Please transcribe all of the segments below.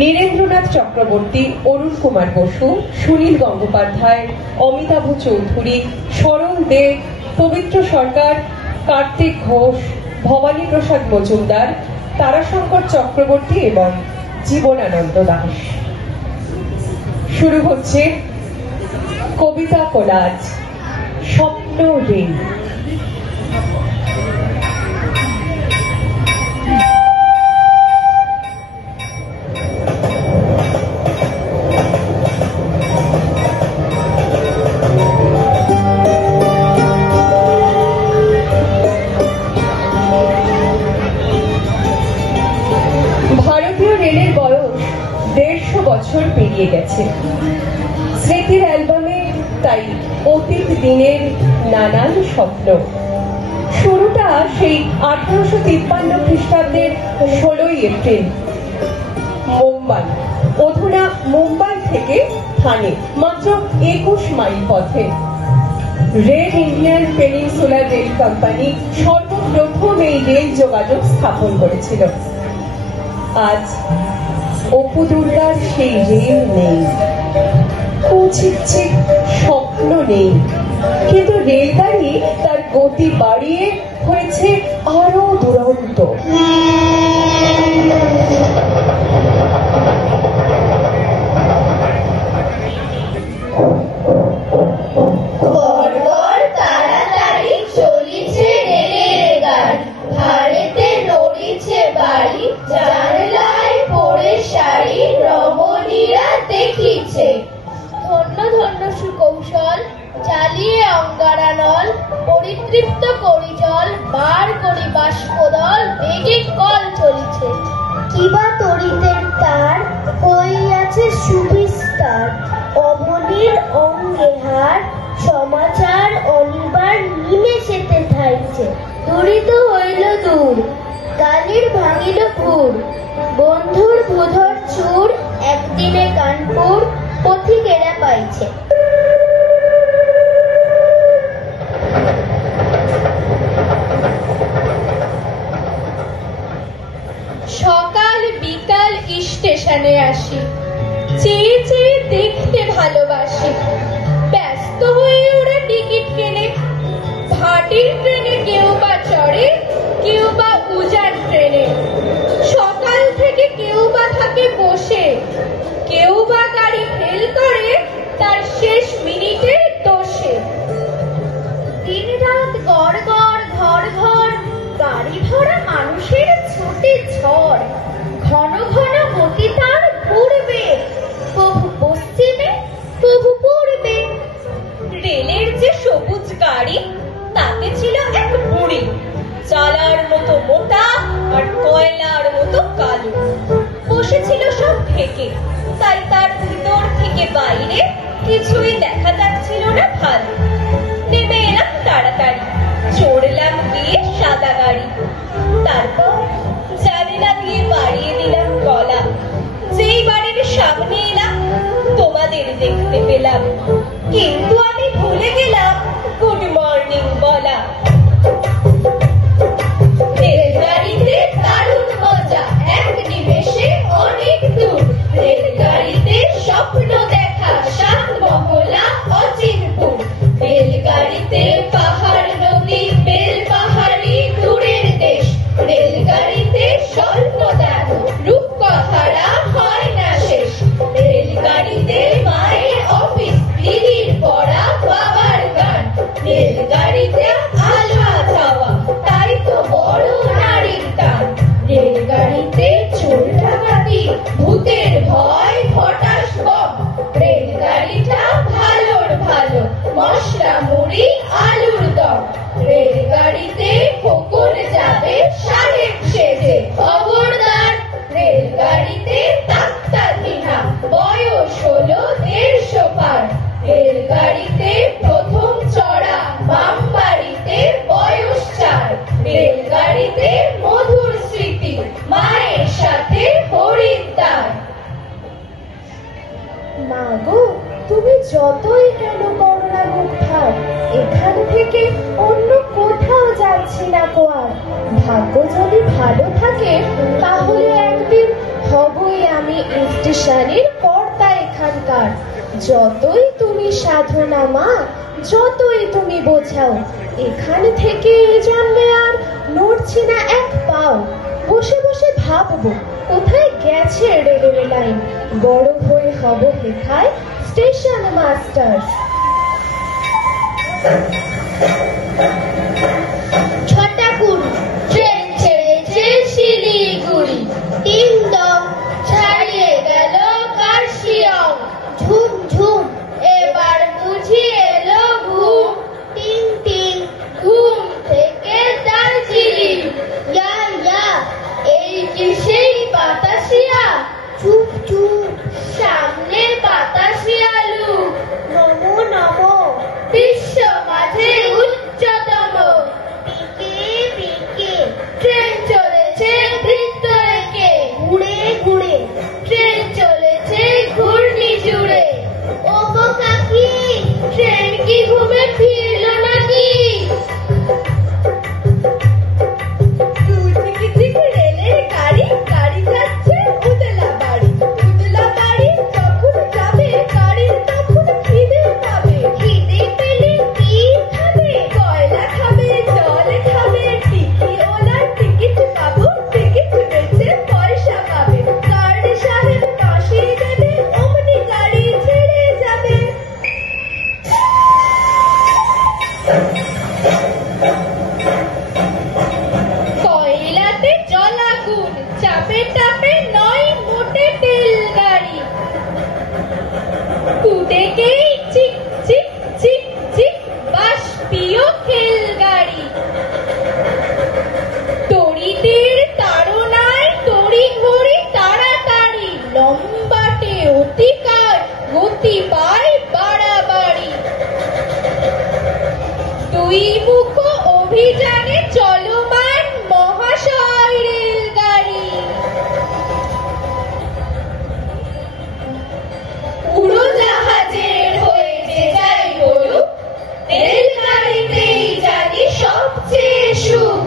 নীরেন্দ্রনাথ চক্রবর্তী, অরুণ কুমার বসু, সুনীল গঙ্গোপাধ্যায়, অমিতাভ চৌধুরী, সরল দে, পবিত্র সরকার, কার্তিক ঘোষ, ভবানী প্রসাদ মজুমদার, তারাশঙ্কর চক্রবর্তী এবং জীবনানন্দ দাস। শুরু হচ্ছে কবিতা কোলাজ স্বপ্ন রেল। ভারতীয় রেলের বয়স 150 বছর পেরিয়ে গেছে। স্মৃতির অ্যালবামে তাই অতীত দিনের নানান স্বপ্ন। শুরুটা সেই 1853 খ্রিস্টাব্দের 16 এপ্রিল মুম্বাই, অধুনা মুম্বাই থেকে থানে মাত্র 21 মাইল পথে। Red Indian peninsular rail company সর্বপ্রথম এই রেল যোগাযোগ স্থাপন করেছিল। আজ অপু দুর্গার সেই রেল নেই, কুচিকচিক স্বপ্ন নেই, কিন্তু রেলগাড়ি তার গতি বাড়িয়ে হয়েছে আরো দুরন্ত। ধন্য ধন্য সুকৌশল চালিয়ে অঙ্গারানল, পরিতৃপ্ত করি জল, বার করি বাষ্পদল, বেগে কল চলিছে। কিবা তরিতের তার হইয়াছে সুবিস্তার, অবনীর অঙ্গে হার, সমাচার অনিবার নিমেষেতে ঠাইছে। দূরিত হইল দূর, কালির ভাঙিল ঘুর, বন্ধুর ভূধর চুর, একদিনে কানপুর পথিকেরা পাইছে। সকাল বিকাল স্টেশনে আসি, চেয়ে চেয়ে দেখতে ভালোবাসি। ব্যস্ত হয়ে ওরা টিকিট কেনে, ভাটির ট্রেনে কেউ বা চড়ে, কেউ বা উজান ট্রেনে। সকাল থেকে কেউ বা থাকে বসে, কেউ বা গাড়ি ফেল করে তার শেষ মিনিটের দোষে। দিন রাত গড় গড় ঘর ঘর, গাড়ি ভরা মানুষের ছুটে ঝড়। ঘন ঘন গতি তার পূর্বে, বহু পশ্চিমে বহু পূর্বে। রেলের যে সবুজ গাড়ি, তাতে ছিল এক বুড়ি, চালার মতো মোটা আর কয়লার মতো কালো। বসেছিল সব ঢেকে, তাই তার ভিতর থেকে বাইরে কিছুই দেখা যাচ্ছিল না ভালো। নেমে এলাম তাড়াতাড়ি, চড়লাম গিয়ে সাদা গাড়ি। তারপর জানালা দিয়ে বাড়িয়ে দিলাম গলা। যেই বাড়ির সামনে এলাম, তোমাদের দেখতে পেলাম, কিন্তু আমি ভুলে গেলাম গুড মর্নিং বলা। রেলগাড়িতে দারুণ মজা, এক নিমেষে অনেক দূর। রেলগাড়িতে স্বপ্ন দেখা, সাত মহলা অচিনপুর। রেলগাড়িতে পাহাড় নদী, বেল পাহাড়ি দূরের দেশ। রেলগাড়িতে স্বল্প দাম, রূপকথারা হয় না শেষ। রেলগাড়িতে মায়ের অফিস, দিদির পড়া, বাবার গান। রেলগাড়িতে আলো ছাওয়া, তাই তো বড় নারীর টান। রেলগাড়িতে চোর ডাকাতি, ভূতের ভয়, হঠাৎ বম। রেলগাড়িটা ভালোর ভালো, মশলা মুড়ি আলুর দম। রেলগাড়িতে খোকন যাবে সাহেব সেজে, খবরদার। রেলগাড়িতে তাত্তাধিনা, বয়স হলো 150 পার। রেলগাড়িতে প্রথম চড়া, বাম বাড়িতে বয়স 4। রেলগাড়িতে মধুর স্মৃতি, মায়ের সাথে হরিদ্বার। মা গো, তুমি যতই কেন করো না মুখ ভার, এখান থেকে অন্য কোথাও যাচ্ছি না কো আর। ভাগ্য যদি ভালো থাকে, তাহলে একদিন হবই আমি স্টেশনের পর্দা এখানকার। যতই তুমি সাধনা মা, যতই তুমি বোঝাও, এখান থেকে এ জন্মে আর নড়ছি না এক পাও। বসে বসে ভাববো কোথায় গেছে রেলের লাইন, বড় হয়ে হব হেথায় স্টেশন মাস্টার। ছটাকুর ট্রেন ছেড়েছে শিলিগুড়ি, টিং দম ছাড়িয়ে গেল কার্শিয়ং, ঝুম ঝুম এবার বুঝি এলো ঘুম, টিং টিং ঘুম থেকে দার্জিলিং, ইয়া ইয়া এই যে সেই বাতাসিয়া, চুপ চুপ সামনে বাতাসিয়া লুক, নমো নমো বিশ্ব মাঝে উচ্চতম, পিকে পিকে ট্রেন চলেছে বৃত্ত রেখে, ঘুরে ঘুরে ট্রেন চলেছে ঘূর্ণি জুড়ে। ওগো কাকি, ট্রেন কি ঘুমে ফিরল নাকি? দূর থেকে ঠিক রেলের গাড়ি, গাড়ি যাচ্ছে উতলা বাড়ি, উতলা বাড়ি যখন যাবে গাড়ির তখন খিদে পাবে, খিদে পেলে কি খাবে? কয়লা খাবে, জল খাবে, টিকি ওলার টিকিট পাবো, টিকিট বেচে পয়সা পাবে, গার্ড সাহেব কাশি দেবে, অমনি গাড়ি ছেড়ে যাবে। কয়লাতে জলাগুন, চাপে টাপে নয় মোটে তেল গাড়ি, কুদেকেই চিক চিক চিক চিক বাষ্পীয় খেল গাড়ি, তড়িতের তাড়নায় তড়ি ঘড়ি তাড়াতাড়ি, লম্বাটে অতিকার গতি পায় বাড়াবাড়ি, দুই মুখ অভিযানে চলমান মহাশয় রেলগাড়ি। উড়োজাহাজের হয়ে যে যাই বলুক, রেলগাড়িতেই জানি সবচেয়ে সুখ,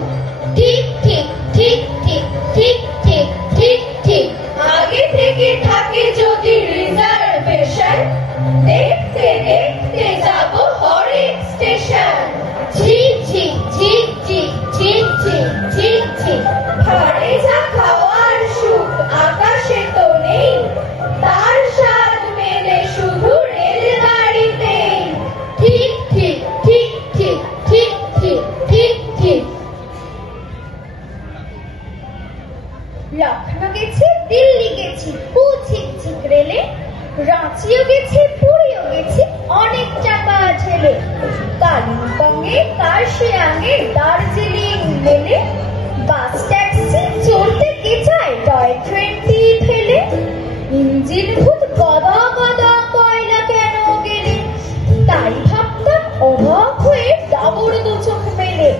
ঠিক ঠিক ঠিক ঠিক ঠিক ঠিক ঠিক ঠিক আগে থেকে থাকে যদি রিজার্ভেশন, দেখতে দেখতে যাব হরেক স্টেশন, ঝিক ঝিক ঝিক ঝিক ঝিক ঝিক ঝিক ঝিক ভাড়ে যা খাওয়ার সুখ আকাশে তো নেই, তার স্বাদ মেলে শুধু রেলগাড়িতেই, ঠিক ঠিক ঠিক ঠিক ঠিক ঠিক ঠিক ঠিক। লখনৌ গেছি, দিল্লি গেছি, ঝিক ঝিক রেলে, রাঁচিও গেছি, পুরীও গেছি, অনেক চাপা ঝেলে, কালিম্পংয়ে, কার্শিয়াংয়ে, দার্জিলিং মেলে, বাস ট্যাক্সি চলতে কি চায় টয় ট্রেনটি ফেলে, ইঞ্জিন ভূত গদা গদা কয়লা কেন গেলে, তাই ভাবতাম অবাক হয়ে ডাবর দু চোখ মেলে,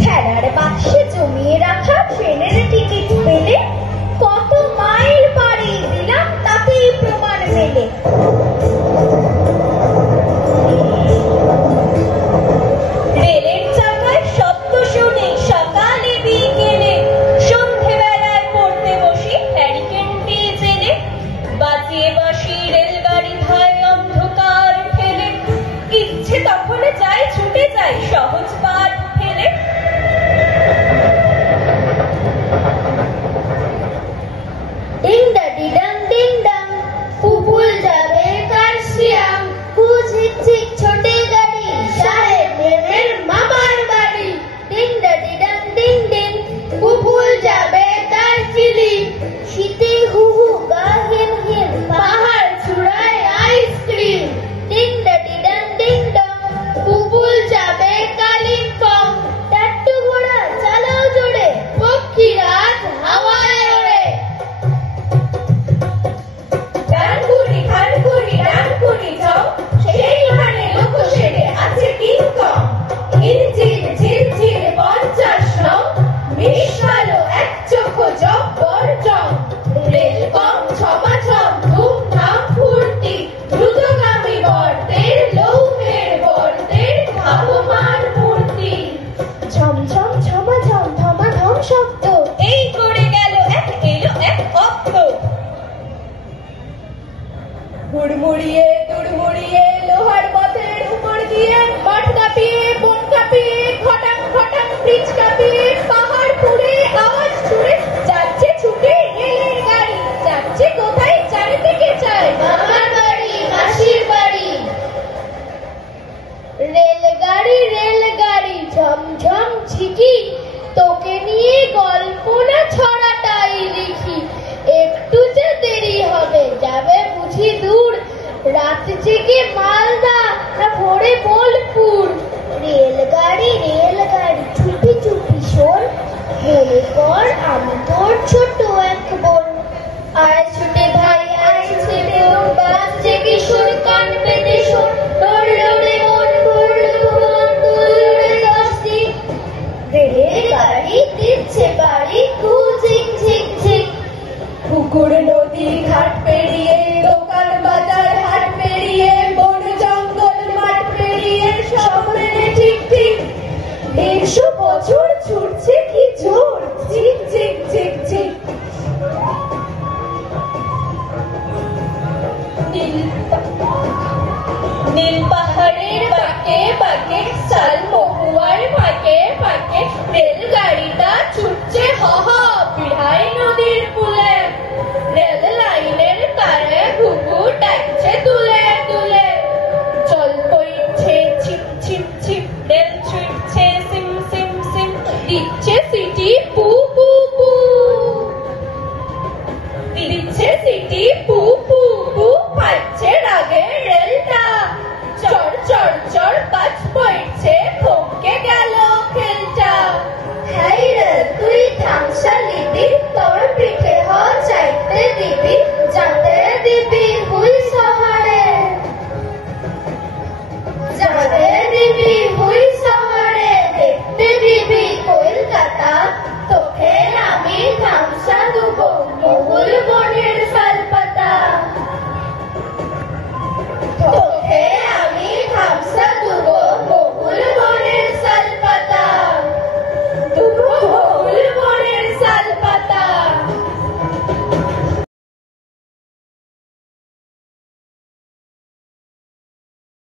খেলার বাক্সে জমিয়ে রাখা ট্রেনের টিকিট পেলে, কত মাইল পাড়ি দিলাম তাতেই প্রমাণ মেলে। রেলের চাকার শব্দ শুনে সকালে বিকেলে, সন্ধেবেলায় পড়তে বসি হ্যারিকেন দিয়ে জেলে, বাজিয়ে হুড়মুড়িয়ে দুড়মুড়িয়ে লোহার পথের উপর দিয়ে মাঠ কাঁপিয়ে বন কাঁপিয়ে খটাং খটাং ব্রিজ কাঁপিয়ে পাহাড় পুড়ে আওয়াজ ছুড়ে যাচ্ছে ছুটে রেলের গাড়ি। যাচ্ছে কোথায় জানতে কে চায়? মামার বাড়ি, মাসির বাড়ি। রেলগাড়ি রেলগাড়ি ঝমঝম ঝিকি, তোকে নিয়ে গল্প না ছড়াটাই লিখি। একটু যে দেরি হবে, যাবে বুঝি দূর, রাত জেগে মালদা না ভোরে বোলপুর। রেলগাড়ি রেলগাড়ি চুপি চুপি শোন, মনে কর আমি তোর ছোট এক বোন। আয় ছুটে ভাই আয় ছুটে বোন, বাজছে কিশোর কান পেতে শোন। ধরলো রে মন ভরলো মন, তুললো রে দশটি। রেলগাড়ি দিচ্ছে বাড়ি কু ঝিক ঝিক ঝিক। পুকুর নদী ঘাট পেরিয়ে দোকান বাজার হাট পেরিয়ে বন জঙ্গল মাঠ পেরিয়ে সব মেনে ঠিক ঠিক। 150 বছর ছুটছে কি জোর, ঝিক ঝিক ঝিক ঝিক। নীল পাহাড়ের বাঁকে বাঁকে সাল মহুয়ার ফাঁকে ফাঁকে রেলগাড়িটা ছুটছে হ হ বিড়াই নদীর কূলে।